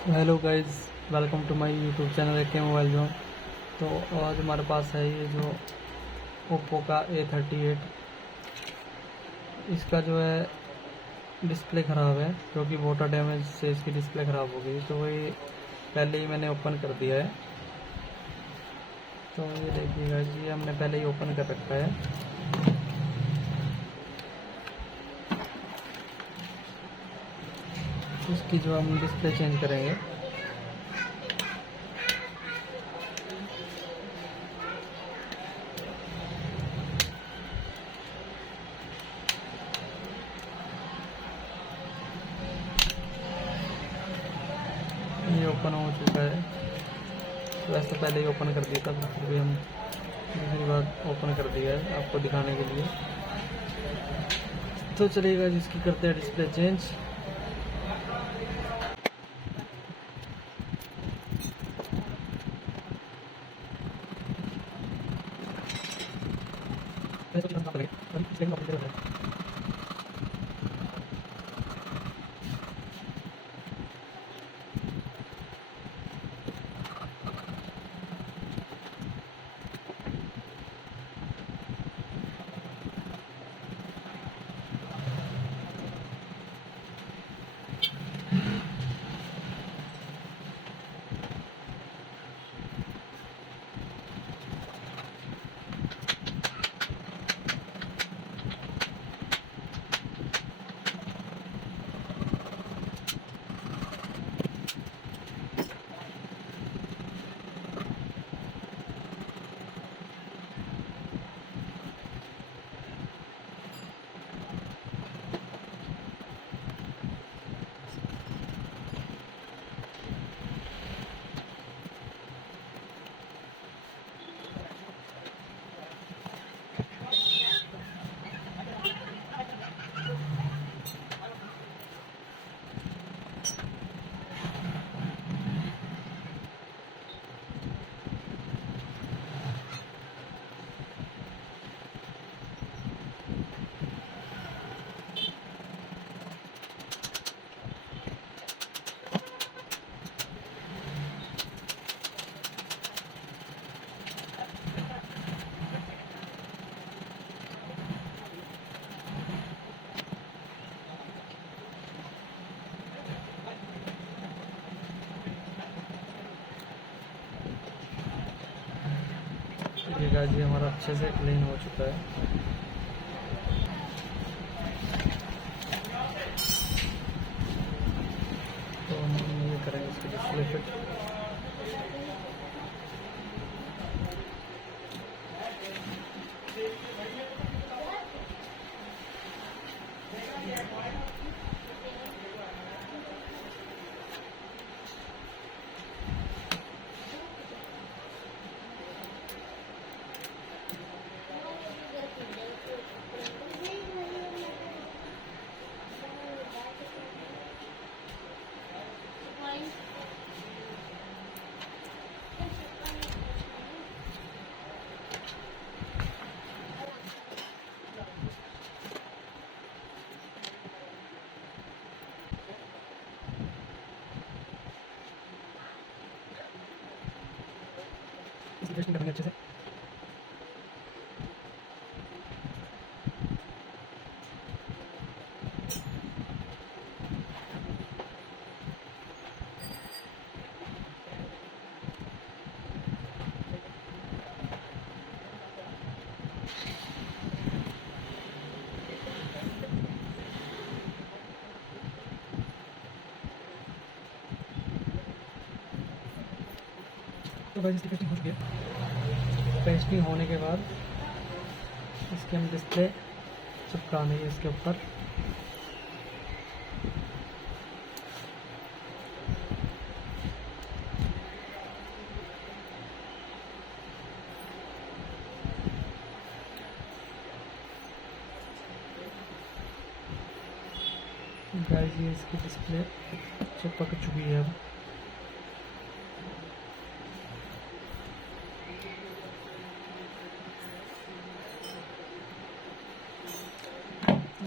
Hello guys, welcome to my YouTube channel AK mobile zone. तो आज हमारे पास है ये जो ओप्पो का A38। इसका जो है डिस्प्ले ख़राब है क्योंकि वाटर डैमेज से इसकी डिस्प्ले ख़राब हो गई। तो ये पहले ही मैंने ओपन कर दिया है। तो ये देखिए गाइस, ये हमने पहले ही ओपन कर रखा है। इसकी जो हम डिस्प्ले चेंज करेंगे। ये ओपन हो चुका है। वैसे पहले ही ओपन कर दिया था, फिर भी हम दूसरी बार ओपन कर दिया है आपको दिखाने के लिए। तो चलिएगा, जिसकी करते हैं डिस्प्ले चेंज। ये गाइस, ये हमारा अच्छे से क्लीन हो चुका है। तो हम ये करेंगे इसकी डिस्प्ले फिट। इसकी टेस्टिंग करेंगे अच्छे से। तो गाइस, इसकी टेस्टिंग हो चुकी है। टेस्टिंग होने के बाद इसकी हम डिस्प्ले चिपकाने हैं इसके ऊपर। गाइस, ये इसकी डिस्प्ले चिपक चुकी है अब।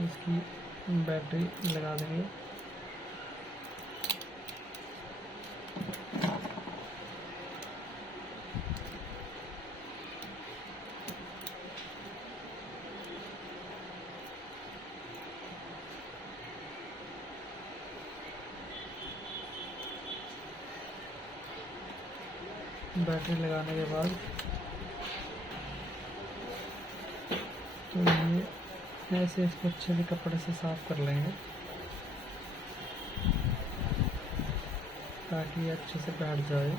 इसकी बैटरी लगा देंगे। बैटरी लगाने के बाद तो ये ऐसे इसको अच्छे से कपड़े से साफ कर लेंगे ताकि ये अच्छे से बैठ जाए।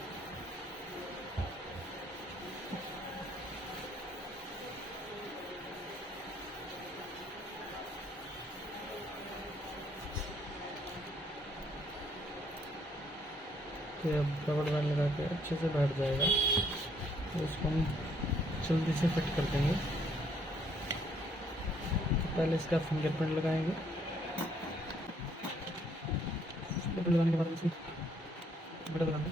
तो अब रबड़ बैंड लगा के अच्छे से बैठ जाएगा, तो इसको हम जल्दी से फिट कर देंगे। तो पहले इसका फिंगरप्रिंट लगाएंगे, फिंगरप्रिंट लगाने के बाद इसे बटन लगाएंगे।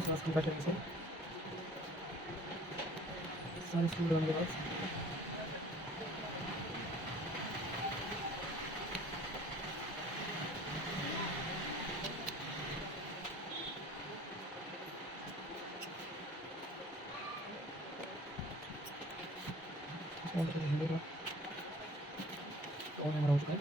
सांस की बैठने से सारे स्क्रू लगाने के बाद और हमारा हो चुका है।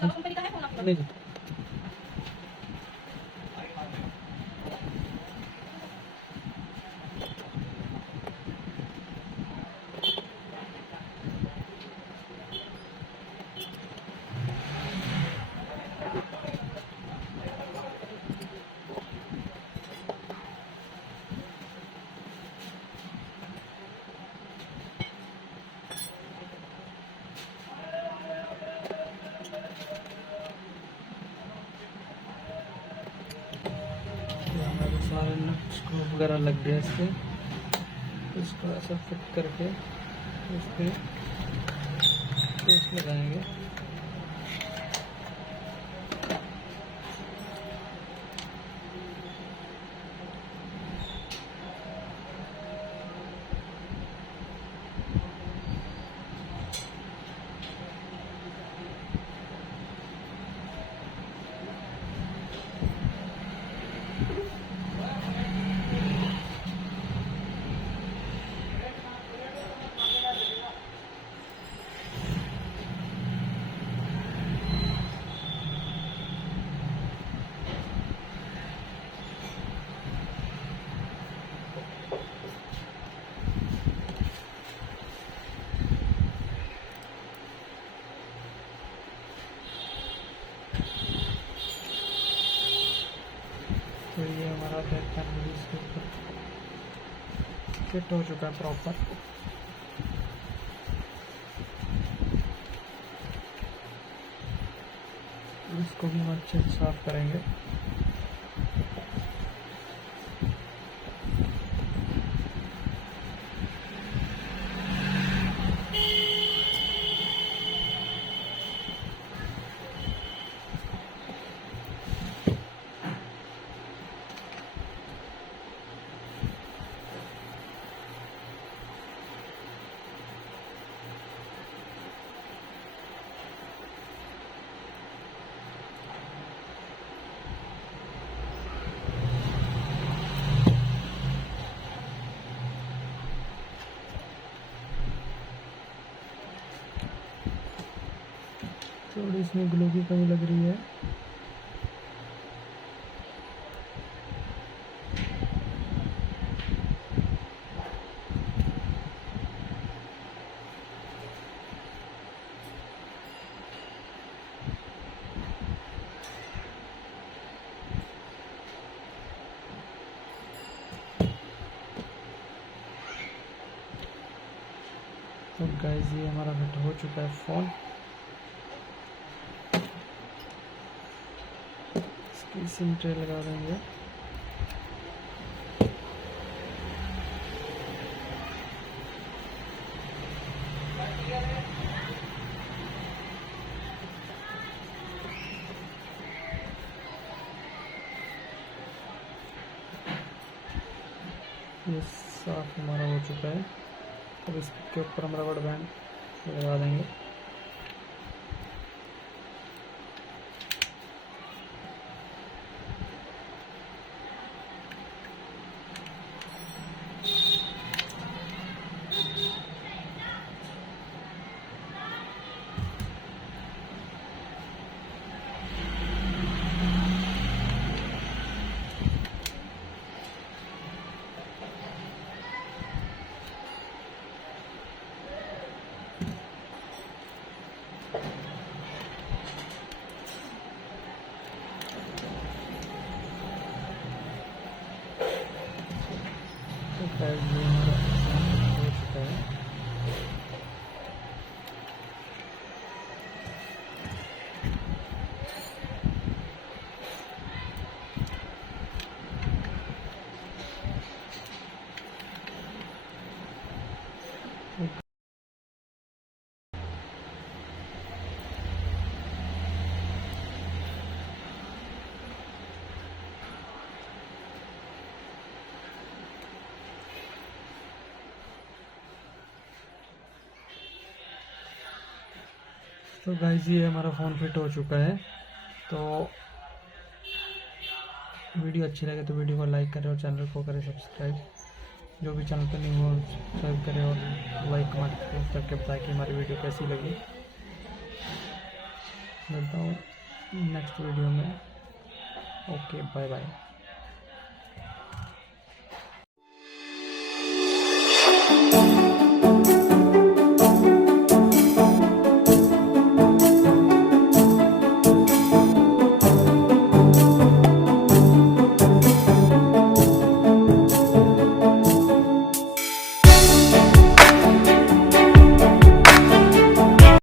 कंपनी का है फोन आपका? नहीं जी, हमारे सारे नट स्क्रू वगैरह लग गए इसके। इसको ऐसा फिट करके इस पे पेस्ट लगाएंगे। तो ये हमारा बैक पैनल इसके ऊपर फिट हो चुका है प्रॉपर। इसको भी हम अच्छे से साफ करेंगे। थोड़ी इसमें ग्लू की कमी लग रही है। तो गाइस ये हमारा फिट हो चुका है फ़ोन। इसकी सिम ट्रे लगा देंगे। ये साफ हमारा हो चुका है। अब इसके ऊपर हम रबड़ बैंड लगा देंगे। तो गाइस ये हमारा हो चुका है। तो गाइस ये हमारा फ़ोन फिट हो चुका है। तो वीडियो अच्छी लगे तो वीडियो को लाइक करें और चैनल को करें सब्सक्राइब। जो भी चैनल पर नहीं हो सब्सक्राइब करें और लाइक कमेंट करके बताएं कि हमारी वीडियो कैसी लगी। मिलता हूँ नेक्स्ट वीडियो में। Okay, bye bye.